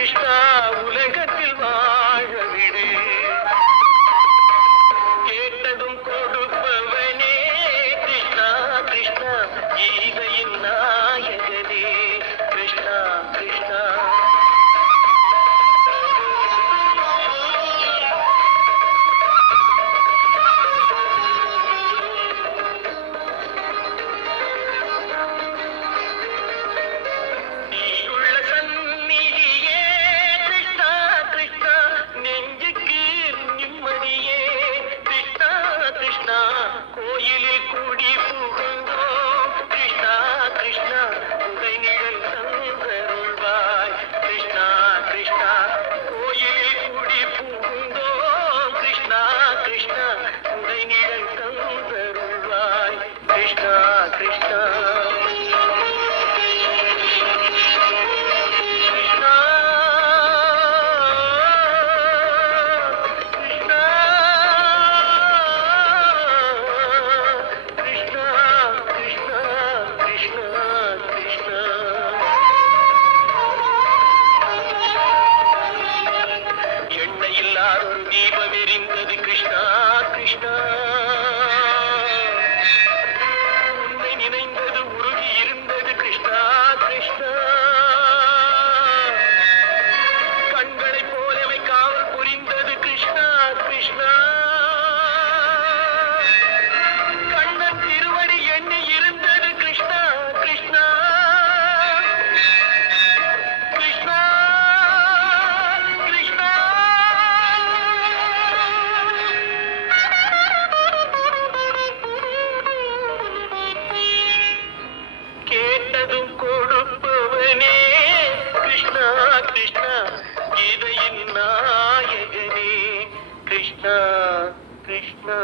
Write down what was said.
கிருஷ்ணா உலகத்தில் வாழ விடு. கேட்டதும் கொடுப்பவனே கிருஷ்ணா கிருஷ்ணா கீதையின் நாயகனே கிருஷ்ணா கிருஷ்ணா. கோயிலில் கூடி புகுந்தோம் கிருஷ்ணா கிருஷ்ணா உடைநிழல் தந்தருள்வாய் கிருஷ்ணா கிருஷ்ணா. கோயிலில் கூடி புகுந்தோம் கிருஷ்ணா கிருஷ்ணா உடைநிழல் தந்தருள்வாய் கிருஷ்ணா கிருஷ்ணா. ஒரு தீபம் எரிந்தது கிருஷ்ணா கிருஷ்ணா. உன்னை நினைந்தது உருகி இருந்தது கிருஷ்ணா கிருஷ்ணா. கண்களை போலவை காவல் புரிந்தது கிருஷ்ணா கிருஷ்ணா. கண்ணன் திருவடி எண்ணி இருந்தது கிருஷ்ணா கிருஷ்ணா. கேட்டதும் கொடுப்பவனே கிருஷ்ணா கிருஷ்ணா கீதையின் நாயகனே கிருஷ்ணா கிருஷ்ணா.